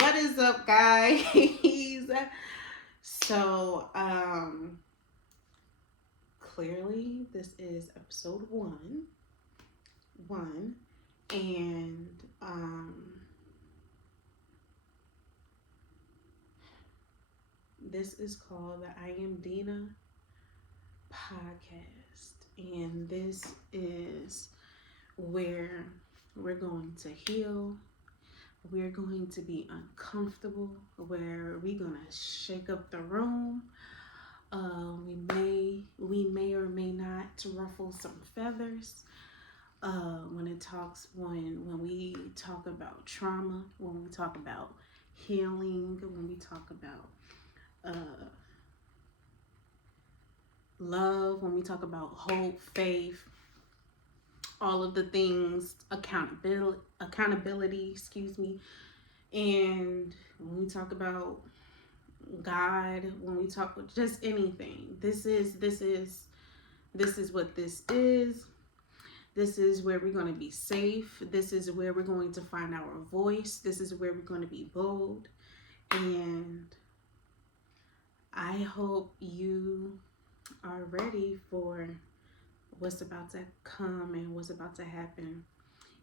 What is up, guys? So, clearly this is episode one, and this is called the I Am Dinah podcast, and this is where we're going to heal. We're going to be uncomfortable, where we're gonna shake up the room. We may or may not ruffle some feathers. When we talk about trauma, when we talk about healing, when we talk about uh, love, when we talk about hope, faith, all of the things, accountability, excuse me, and when we talk about God, when we talk with just anything, this is what this is. This is where we're going to be safe. This is where we're going to find our voice. This is where we're going to be bold. And I hope you are ready for what's about to come and what's about to happen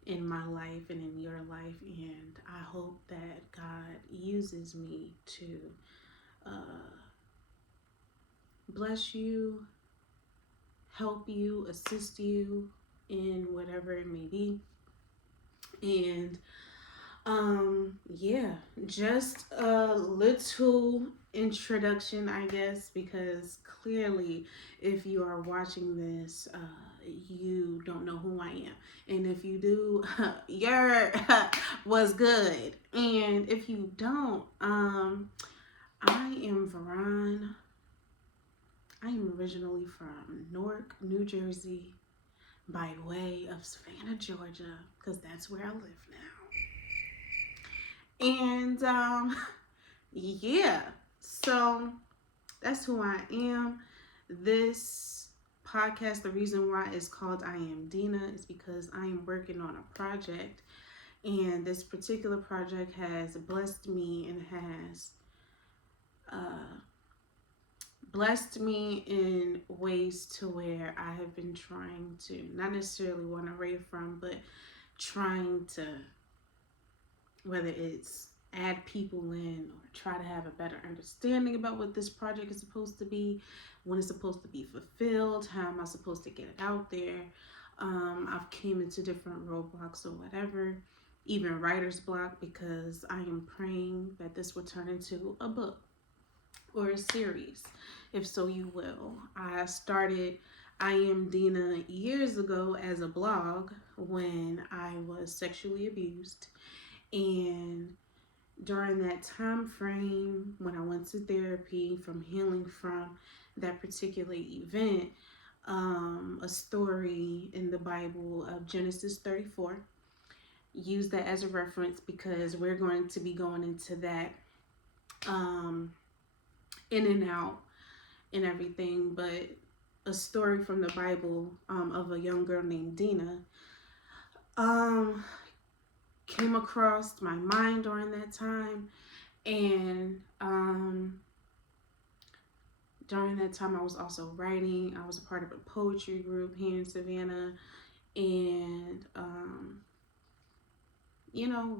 in my life and in your life. And I hope that God uses me to bless you, help you, assist you in whatever it may be. And yeah, just a little introduction, I guess, because clearly if you are watching this, you don't know who I am. And if you do, you're was good. And if you don't, I am Veron. I am originally from Newark, New Jersey, by way of Savannah, Georgia, because that's where I live now. And yeah, so that's who I am. This podcast, the reason why it's called I Am Dinah is because I am working on a project, and this particular project has blessed me and has uh, blessed me in ways to where I have been trying to not necessarily run away from, but trying to, whether it's add people in or try to have a better understanding about what this project is supposed to be, when it's supposed to be fulfilled, how am I supposed to get it out there. I've came into different roadblocks or whatever, even writer's block, because I am praying that this will turn into a book or a series, if so you will. I started I Am Dinah years ago as a blog when I was sexually abused, and during that time frame when I went to therapy from healing from that particular event, a story in the Bible of Genesis 34, use that as a reference because we're going to be going into that in and out and everything. But a story from the Bible of a young girl named Dinah um, came across my mind during that time. And during that time, I was also writing. I was a part of a poetry group here in Savannah. And,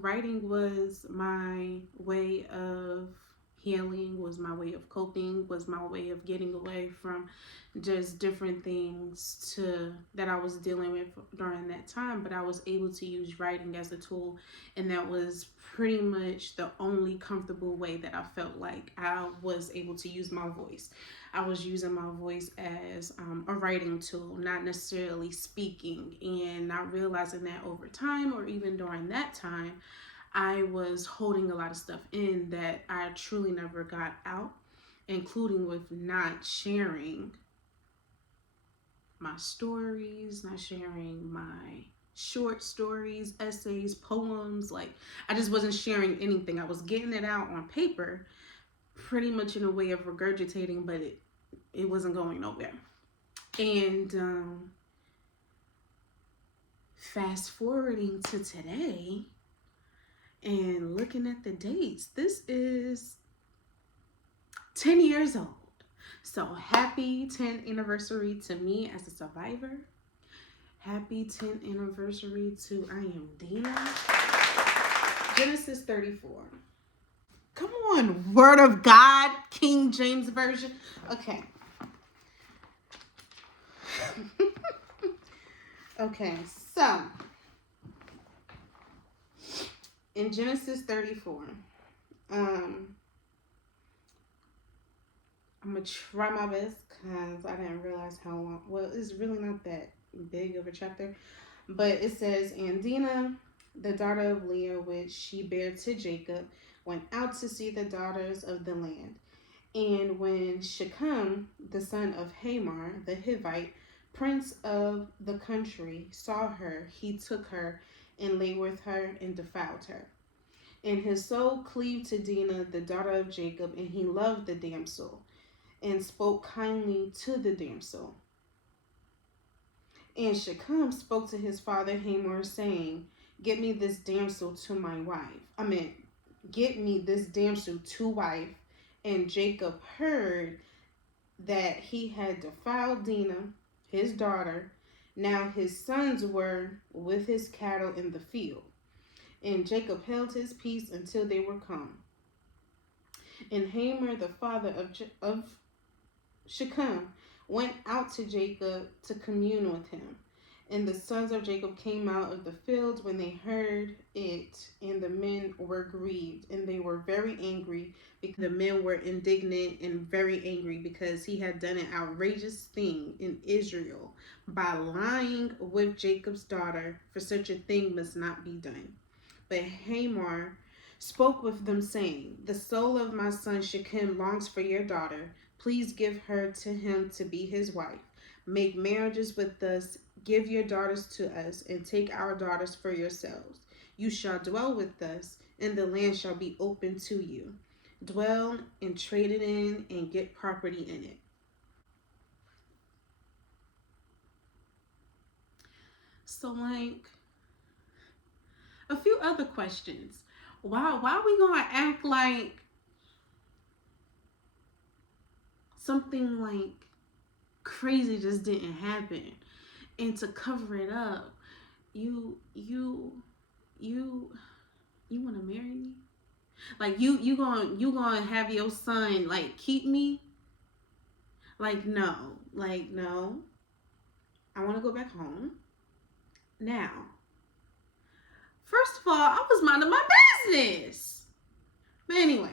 writing was my way of healing, was my way of coping, was my way of getting away from just different things that I was dealing with during that time. But I was able to use writing as a tool, and that was pretty much the only comfortable way that I felt like I was able to use my voice. I was using my voice as a writing tool, not necessarily speaking, and not realizing that over time or even during that time, I was holding a lot of stuff in that I truly never got out, including with not sharing my stories, not sharing my short stories, essays, poems. Like, I just wasn't sharing anything. I was getting it out on paper, pretty much in a way of regurgitating, but it wasn't going nowhere. And fast forwarding to today, And looking at the dates, this is 10 years old. So happy 10th anniversary to me as a survivor. Happy 10th anniversary to I Am Dinah. Genesis 34. Come on, Word of God, King James Version. Okay. Okay, so in Genesis 34, I'm gonna try my best because I didn't realize how long. Well, it's really not that big of a chapter, but it says, and Dinah, the daughter of Leah, which she bare to Jacob, went out to see the daughters of the land. And when Shechem, the son of Hamor, the Hivite, prince of the country, saw her, he took her and lay with her and defiled her. And his soul cleaved to Dinah, the daughter of Jacob, and he loved the damsel and spoke kindly to the damsel. And Shechem spoke to his father Hamor, saying, get me this damsel to my wife. Get me this damsel to wife. And Jacob heard that he had defiled Dinah, his daughter. Now his sons were with his cattle in the field. And Jacob held his peace until they were come. And Hamor, the father of Shechem, went out to Jacob to commune with him. And the sons of Jacob came out of the field when they heard it, and the men were grieved, and they were very angry, because the men were indignant and very angry because he had done an outrageous thing in Israel by lying with Jacob's daughter, for such a thing must not be done. But Hamor spoke with them, saying, the soul of my son Shechem longs for your daughter. Please give her to him to be his wife. Make marriages with us. Give your daughters to us, and take our daughters for yourselves. You shall dwell with us, and the land shall be open to you. Dwell and trade it in, and get property in it. So, like, a few other questions. Why are we gonna act like something like crazy just didn't happen? And to cover it up, you want to marry me? Like you gonna have your son like keep me? Like no. I want to go back home. Now, first of all, I was minding my business. But anyways,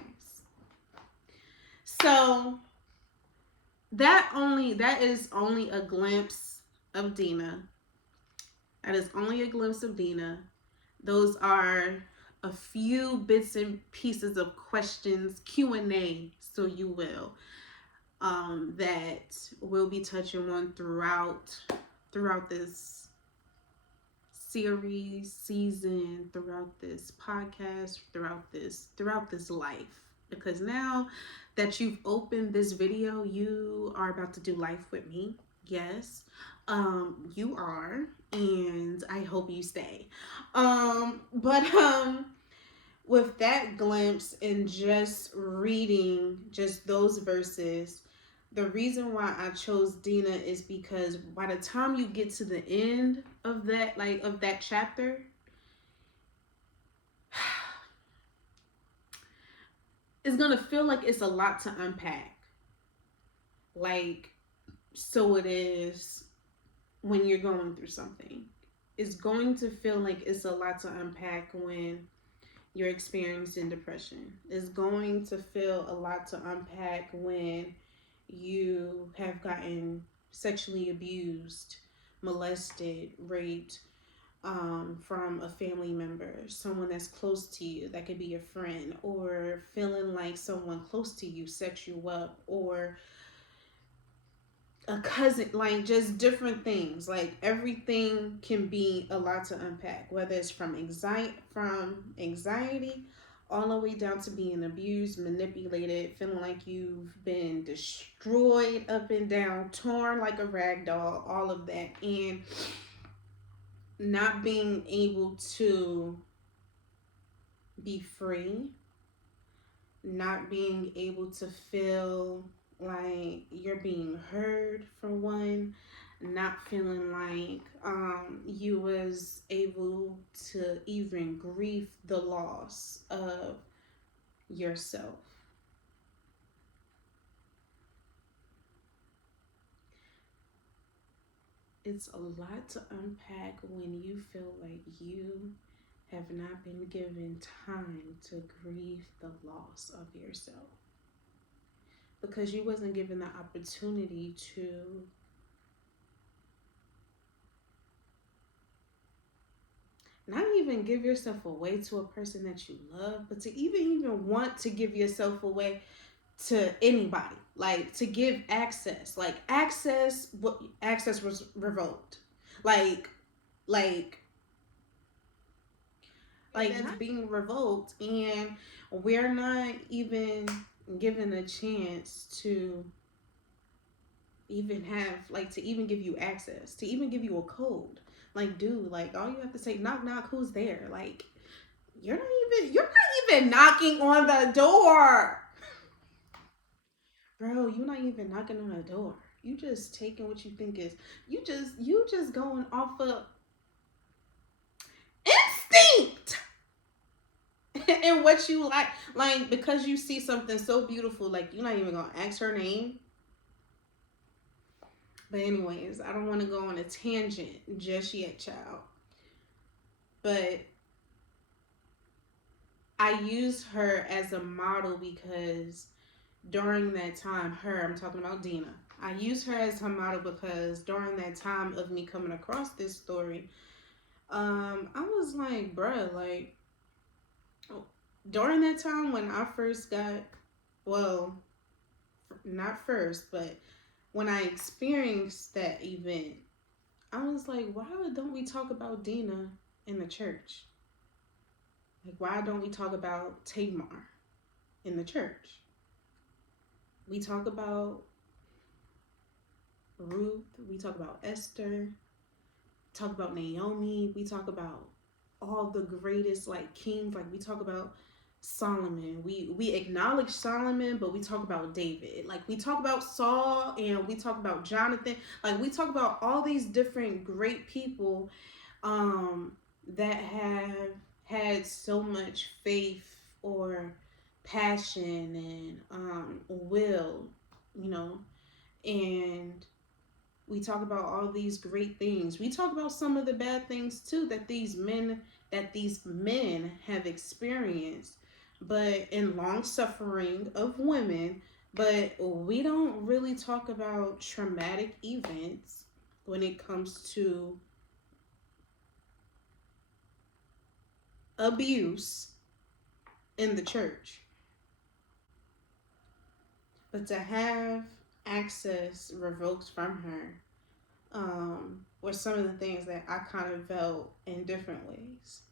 so that is only a glimpse of Dinah. That is only a glimpse of Dinah. Those are a few bits and pieces of questions, Q&A, so you will, that we'll be touching on throughout this series, season, throughout this podcast, throughout this life. Because now that you've opened this video, you are about to do life with me. Yes, you are, and I hope you stay. But with that glimpse and just reading just those verses, the reason why I chose Dinah is because by the time you get to the end of that, like of that chapter, it's gonna feel like it's a lot to unpack. Like, so it is when you're going through something. It's going to feel like it's a lot to unpack when you're experiencing depression. It's going to feel a lot to unpack when you have gotten sexually abused, molested, raped, from a family member, someone that's close to you, that could be a friend, or feeling like someone close to you set you up, or a cousin, like just different things. Like everything can be a lot to unpack, whether it's from anxiety all the way down to being abused, manipulated, feeling like you've been destroyed up and down, torn like a rag doll, all of that, and not being able to be free, not being able to feel like you're being heard for one, not feeling like you was able to even grieve the loss of yourself. It's a lot to unpack when you feel like you have not been given time to grieve the loss of yourself because you wasn't given the opportunity to not even give yourself away to a person that you love, but to even want to give yourself away to anybody, like to give access, like access. What access was revoked, like like that's being revoked, and we're not even given a chance to even have like to even give you access, to even give you a code. Like, dude, like all you have to say, knock knock, who's there? Like, you're not even knocking on the door. Bro, you're not even knocking on the door. You just taking what you think is you just going off of instinct and what you like because you see something so beautiful, like you're not even gonna ask her name. But anyways, I don't want to go on a tangent just yet, child. But I use her as a model because during that time, I'm talking about Dinah. I use her as her model because during that time of me coming across this story, I was like, bruh, like during that time when I first got, well, not first, but when I experienced that event, I was like, why don't we talk about Dinah in the church? Like, why don't we talk about Tamar in the church? We talk about Ruth, we talk about Esther, talk about Naomi, we talk about all the greatest like kings, like we talk about Solomon. We acknowledge Solomon, but we talk about David. Like we talk about Saul and we talk about Jonathan. Like we talk about all these different great people that have had so much faith or passion and will, you know, and we talk about all these great things. We talk about some of the bad things too that these men have experienced, but in long suffering of women. But we don't really talk about traumatic events when it comes to abuse in the church. But to have access revoked from her were some of the things that I kind of felt in different ways.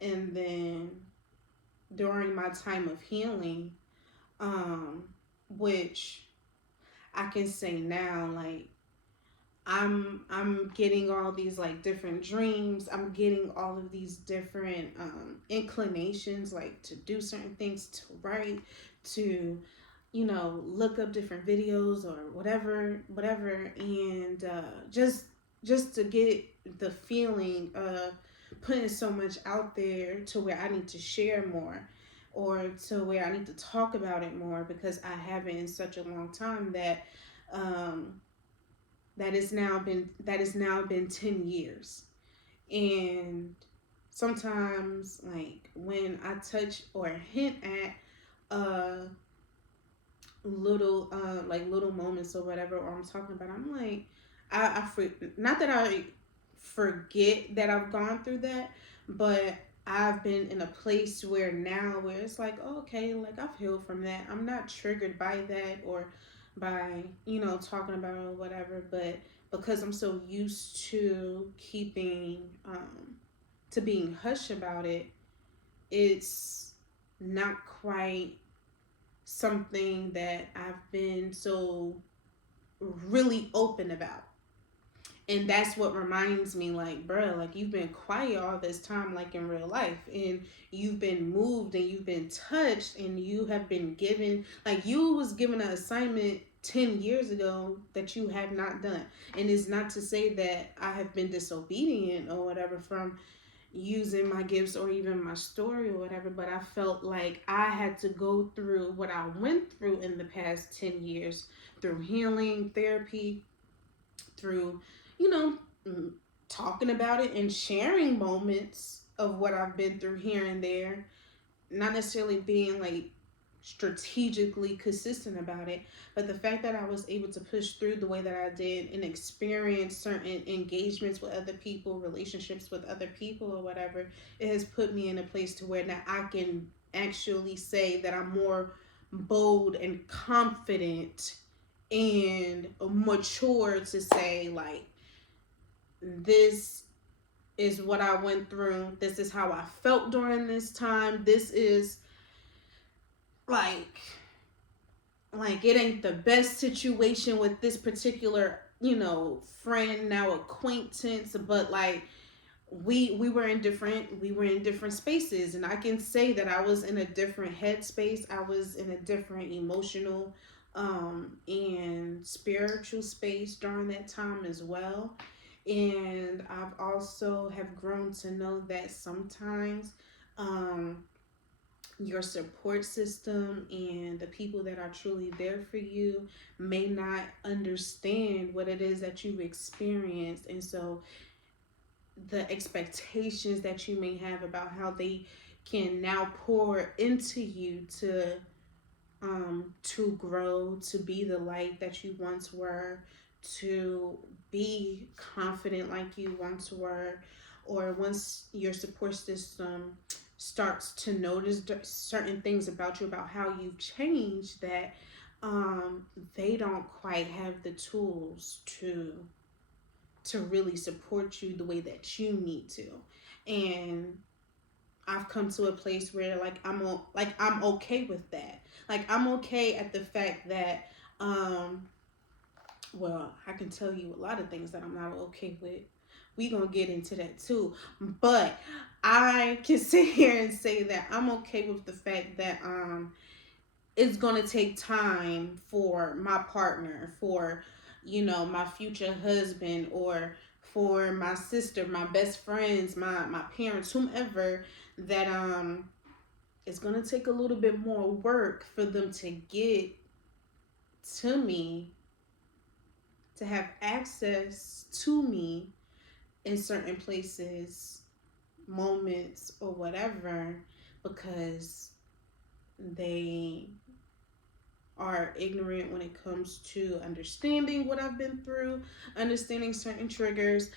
And then during my time of healing, um, which I can say now, like I'm getting all these like different dreams. I'm getting all of these different inclinations, like to do certain things, to write, to look up different videos or whatever, and just to get the feeling of putting so much out there to where I need to share more or to where I need to talk about it more because I haven't in such a long time um, that has now been 10 years. And sometimes like when I touch or hint at little moments or whatever, or I'm talking about, I'm like, not that I forget that I've gone through that, but I've been in a place where now where it's like, oh, okay, like I've healed from that. I'm not triggered by that or by talking about it or whatever, but because I'm so used to keeping to being hush about it, it's not quite something that I've been so really open about. And that's what reminds me, like, bruh, like, you've been quiet all this time, like, in real life, and you've been moved and you've been touched, and you have been given, like, you was given an assignment 10 years ago that you have not done. And it's not to say that I have been disobedient or whatever from using my gifts or even my story or whatever, but I felt like I had to go through what I went through in the past 10 years through healing, therapy, through, you know, talking about it and sharing moments of what I've been through here and there, not necessarily being like strategically consistent about it, but the fact that I was able to push through the way that I did and experience certain engagements with other people, relationships with other people or whatever, it has put me in a place to where now I can actually say that I'm more bold and confident and mature to say, like, this is what I went through, this is how I felt during this time, this is like it ain't the best situation with this particular, friend, now acquaintance, but like we were in different spaces, and I can say that I was in a different headspace, I was in a different emotional and spiritual space during that time as well. And I've also have grown to know that sometimes um your support system and the people that are truly there for you may not understand what it is that you've experienced. And so the expectations that you may have about how they can now pour into you to grow, to be the light that you once were, to be confident like you once were, or once your support system starts to notice certain things about you, about how you've changed, that they don't quite have the tools to really support you the way that you need to. And I've come to a place where like I'm okay with that. Like I'm okay at the fact that well, I can tell you a lot of things that I'm not okay with. We gonna get into that too. But I can sit here and say that I'm okay with the fact that it's gonna take time for my partner, for my future husband, or for my sister, my best friends, my parents, whomever, that it's gonna take a little bit more work for them to get to me, to have access to me in certain places, moments, or whatever, because they are ignorant when it comes to understanding what I've been through, understanding certain triggers,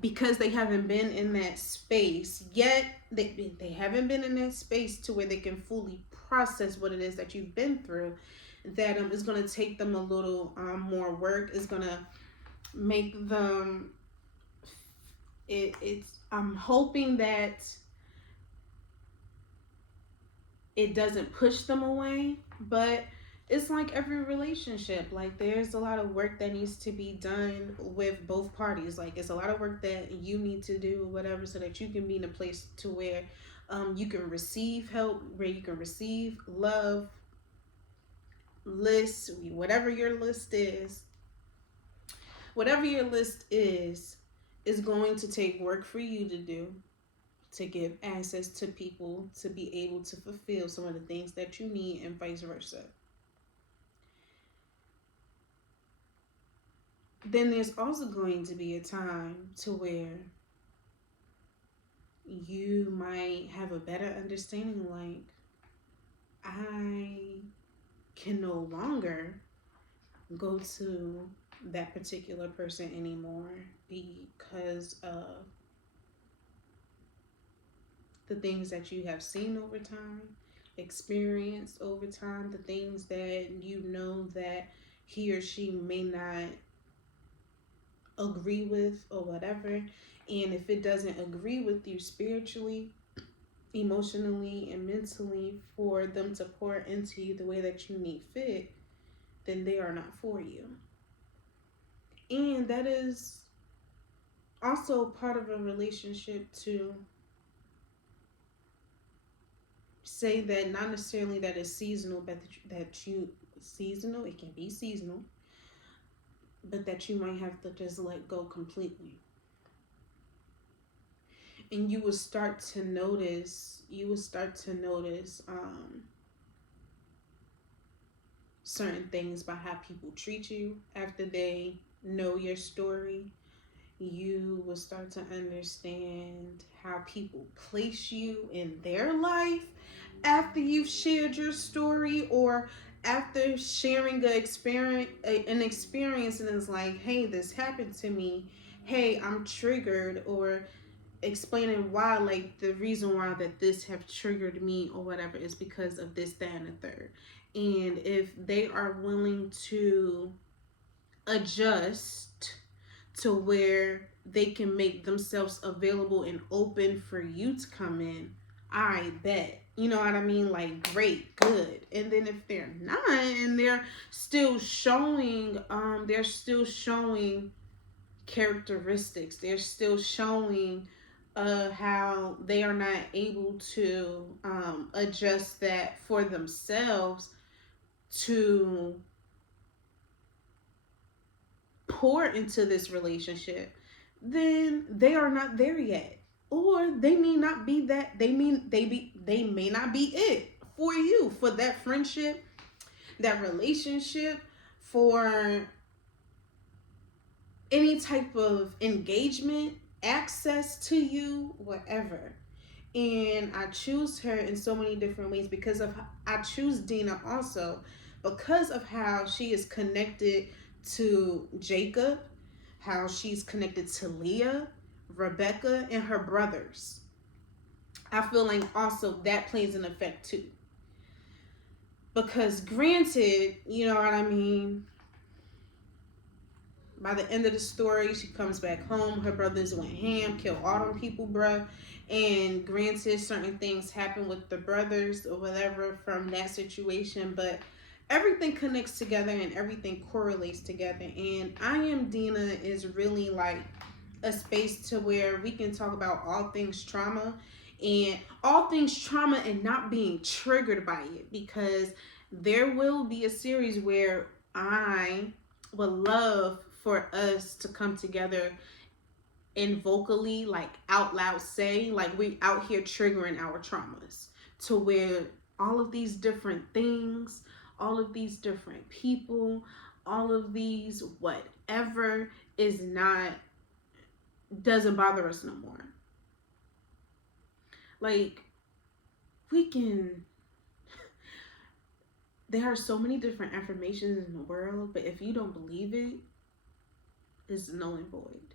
because they haven't been in that space yet. They haven't been in that space to where they can fully process what it is that you've been through. That is going to take them a little more work. Is going to make them. It's. I'm hoping that it doesn't push them away, but it's like every relationship, like there's a lot of work that needs to be done with both parties. Like it's a lot of work that you need to do, whatever, so that you can be in a place to where you can receive help, where you can receive love, list, whatever your list is going to take work for you to do, to give access to people to be able to fulfill some of the things that you need, and vice versa. Then there's also going to be a time to where you might have a better understanding, like, I can no longer go to that particular person anymore because of the things that you have seen over time, experienced over time, the things that you know that he or she may not agree with or whatever. And if it doesn't agree with you spiritually, emotionally, and mentally, for them to pour into you the way that you need fit, then they are not for you. And that is also part of a relationship to say that not necessarily that it's seasonal, but that you seasonal, it can be seasonal, but that you might have to just let go completely. And you will start to notice certain things by how people treat you after they know your story. You will start to understand how people place you in their life after you've shared your story, or after sharing an experience, and it's like, hey, this happened to me, hey, I'm triggered, or explaining why, like the reason why that this have triggered me or whatever is because of this, that, and the third. And if they are willing to adjust to where they can make themselves available and open for you to come in, I bet. You know what I mean? Like, great, good. And then if they're not, and they're still showing characteristics, they're still showing how they are not able to adjust that for themselves to pour into this relationship, then they are not there yet. Or they may not be that they may not be it for you, for that friendship, that relationship, for any type of engagement, access to you, whatever. And I choose her in so many different ways because of I choose Dinah also because of how she is connected to Jacob, how she's connected to Leah, Rebecca, and her brothers. I feel like also that plays an effect too. Because granted, you know what I mean, by the end of the story, she comes back home. Her brothers went ham, killed all them people, bruh. And granted, certain things happen with the brothers or whatever from that situation, but everything connects together and everything correlates together. And I Am Dinah is really like a space to where we can talk about all things trauma and not being triggered by it, because there will be a series where I would love for us to come together and vocally, like out loud, say, like, we out here triggering our traumas to where all of these different things, all of these different people, all of these whatever is not, doesn't bother us no more. Like, we can, there are so many different affirmations in the world, but if you don't believe it, it's null and void.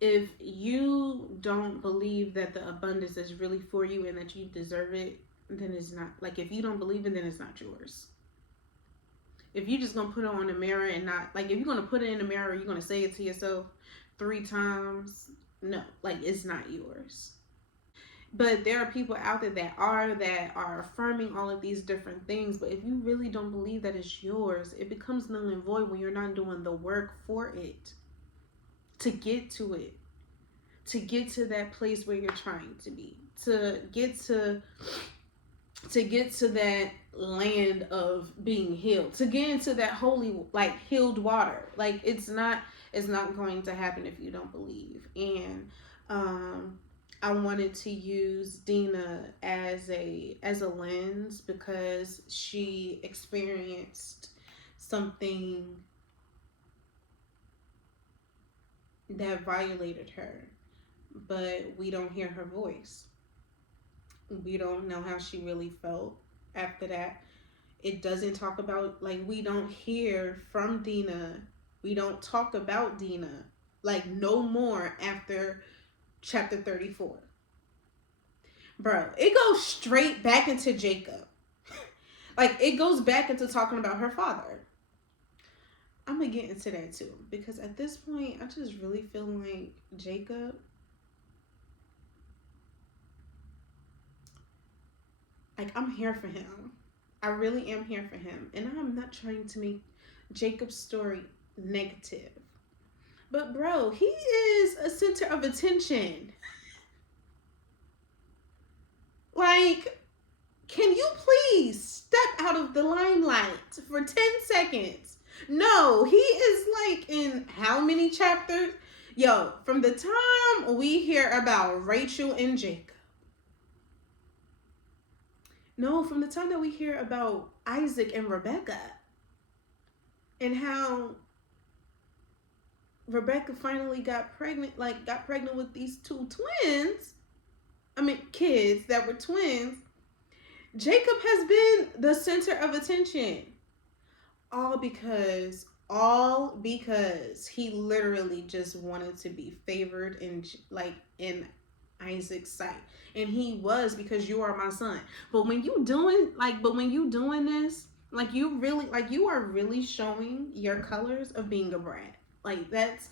If you don't believe that the abundance is really for you and that you deserve it, then it's not. Like, if you don't believe it, then it's not yours. If you're just gonna put it on the mirror and not, like, if you're gonna put it in the mirror, you're gonna say it to yourself 3 times, no, like, it's not yours. But there are people out there that are affirming all of these different things, but if you really don't believe that it's yours, it becomes null and void when you're not doing the work for it, to get to it, to get to that place where you're trying to be, to get to that land of being healed, to get into that holy, like, healed water. Like, it's not going to happen if you don't believe. And I wanted to use Dinah as a lens because she experienced something that violated her, but we don't hear her voice. We don't know how she really felt after that. It doesn't talk about, like, we don't hear from Dinah. We don't talk about Dinah, like, no more after chapter 34. Bro, it goes straight back into Jacob. Like, it goes back into talking about her father. I'm gonna get into that too, because at this point, I just really feel like Jacob, like, I'm here for him. I really am here for him. And I'm not trying to make Jacob's story negative, But bro, he is a center of attention. Like, can you please step out of the limelight for 10 seconds? No, he is like in how many chapters? Yo, from the time we hear about Rachel and Jacob. No, from the time that we hear about Isaac and Rebecca and how Rebecca finally got pregnant with these two twins. I mean, kids that were twins. Jacob has been the center of attention. All because he literally just wanted to be favored in Isaac's sight. And he was, because you are my son. But when you doing this, you are really showing your colors of being a brat. Like that's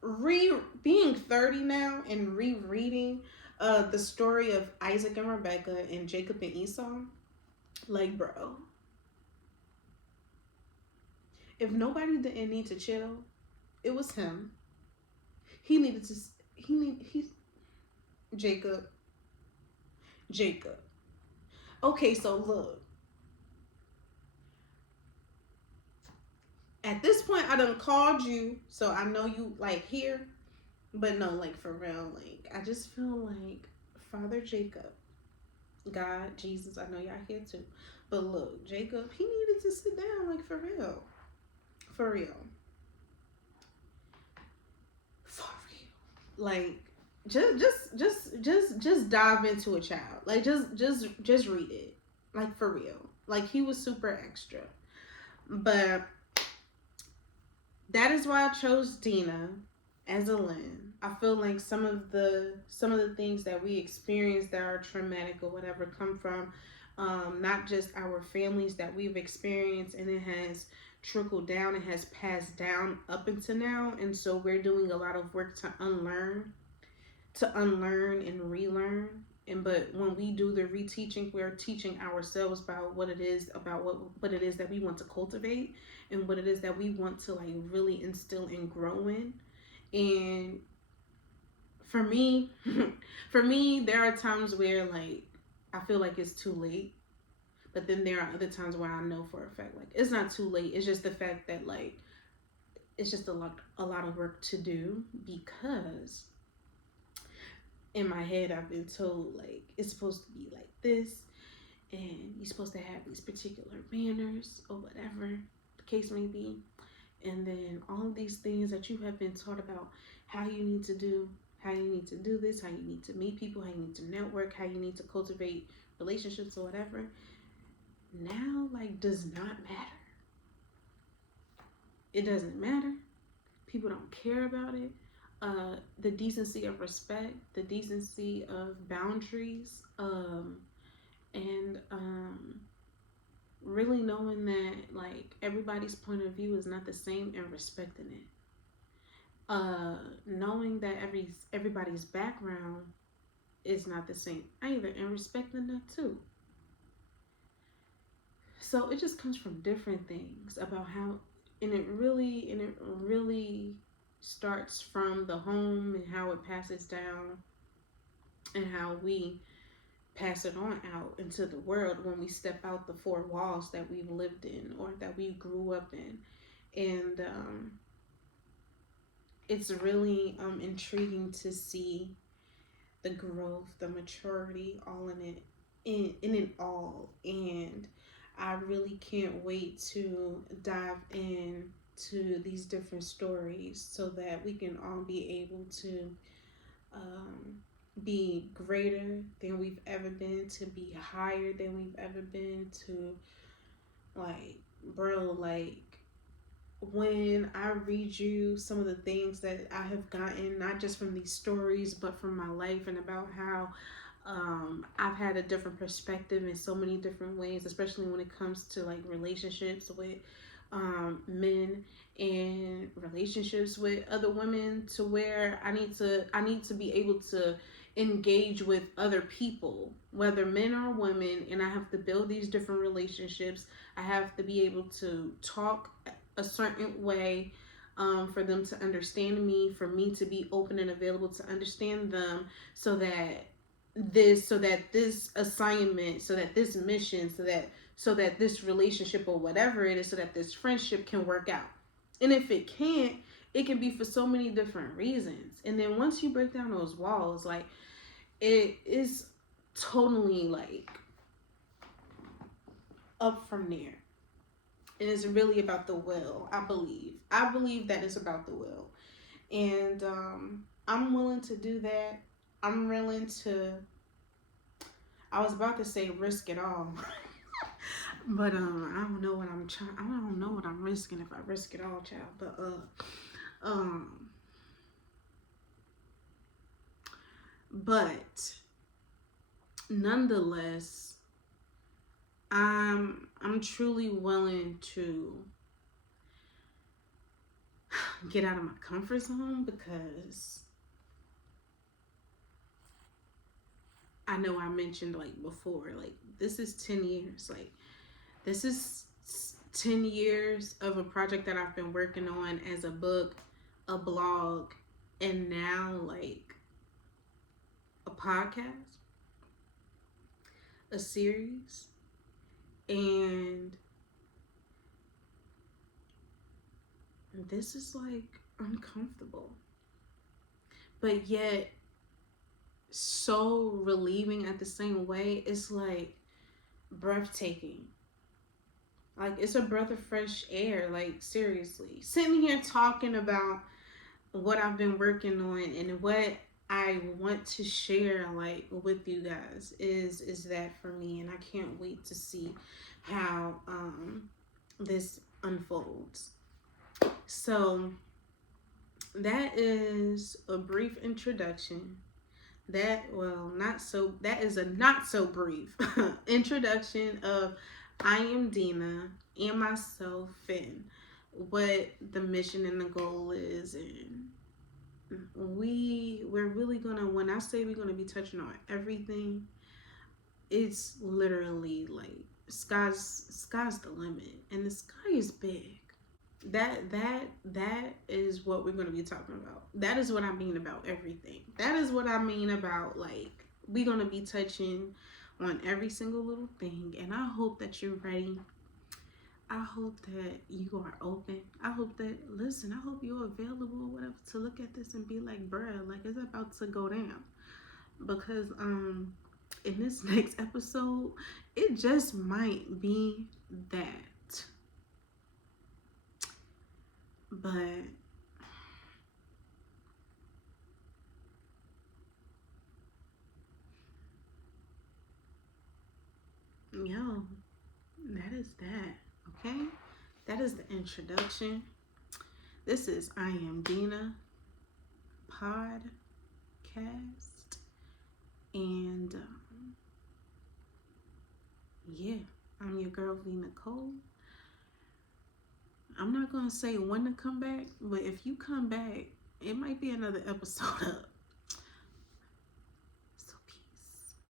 re being 30 now and rereading the story of Isaac and Rebecca and Jacob and Esau. Like, bro, if nobody didn't need to chill, it was him. He needed to. He Jacob. Jacob. Okay, so look. At this point, I done called you, so I know you like here. But no, like for real, like I just feel like Father Jacob, God, Jesus. I know y'all here too, but look, Jacob, he needed to sit down, like for real, for real, for real. Like just dive into a child. Like just read it. Like for real. Like he was super extra. But that is why I chose Dinah as a Lynn. I feel like some of the things that we experience that are traumatic or whatever come from not just our families that we've experienced, and it has trickled down, it has passed down up until now, and so we're doing a lot of work to unlearn and relearn. And but when we do the reteaching, we're teaching ourselves about what it is that we want to cultivate, and what it is that we want to like really instill and grow in. And for me, for me, there are times where like I feel like it's too late, but then there are other times where I know for a fact like it's not too late. It's just the fact that like it's just a lot of work to do, because in my head I've been told like it's supposed to be like this, and you're supposed to have these particular manners or whatever the case may be. And then all of these things that you have been taught about how you need to do, how you need to do this, how you need to meet people, how you need to network, how you need to cultivate relationships or whatever, now like does not matter. It doesn't matter. People don't care about it. The decency of respect, the decency of boundaries, and really knowing that like everybody's point of view is not the same, and respecting it. Knowing that everybody's background is not the same either, and respecting that too. So it just comes from different things about how, and it really starts from the home and how it passes down, and how we pass it on out into the world when we step out the four walls that we've lived in or that we grew up in. And it's really intriguing to see the growth, the maturity, all in it, in it all. And I really can't wait to dive in to these different stories so that we can all be able to um, be greater than we've ever been, to be higher than we've ever been, to like, bro, like when I read you some of the things that I have gotten, not just from these stories, but from my life, and about how I've had a different perspective in so many different ways, especially when it comes to like relationships with men, and relationships with other women, to where I need to be able to engage with other people, whether men or women, and I have to build these different relationships. I have to be able to talk a certain way, for them to understand me, for me to be open and available to understand them, so that this assignment, so that this mission, so that this relationship or whatever it is, so that this friendship can work out. And if it can't, it can be for so many different reasons. And then once you break down those walls, like, it is totally like up from there. And it's really about the will. I believe that it's about the will. And I'm willing to do that. I'm willing to, I was about to say risk it all. But I don't know what I'm trying. I don't know what I'm risking if I risk it all, child. But um, but nonetheless, I'm truly willing to get out of my comfort zone, because I know I mentioned, like, before, like, this is 10 years. Like, this is 10 years of a project that I've been working on as a book, a blog, and now, like, a podcast, a series. And this is, like, uncomfortable, but yet so relieving at the same way. It's, like, breathtaking. Like, it's a breath of fresh air. Like, seriously, sitting here talking about what I've been working on and what I want to share, like, with you guys, is that for me. And I can't wait to see how this unfolds. So that is a brief introduction. That is a not so brief introduction of I Am Dinah and myself, and what the mission and the goal is. And we're really gonna, when I say we're gonna be touching on everything, it's literally like sky's the limit, and the sky is big. That is what we're going to be talking about. That is what I mean about everything. That is what I mean about, like, we're going to be touching on every single little thing. And I hope that you're ready. I hope that you are open. I hope that, listen, I hope you're available or whatever to look at this and be like, bruh, like, it's about to go down. Because in this next episode, it just might be that. But yo, that is that. Okay, that is the introduction. This is I Am Dinah podcast, and yeah, I'm your girl V Nicole. I'm not gonna say when to come back, but if you come back, it might be another episode up.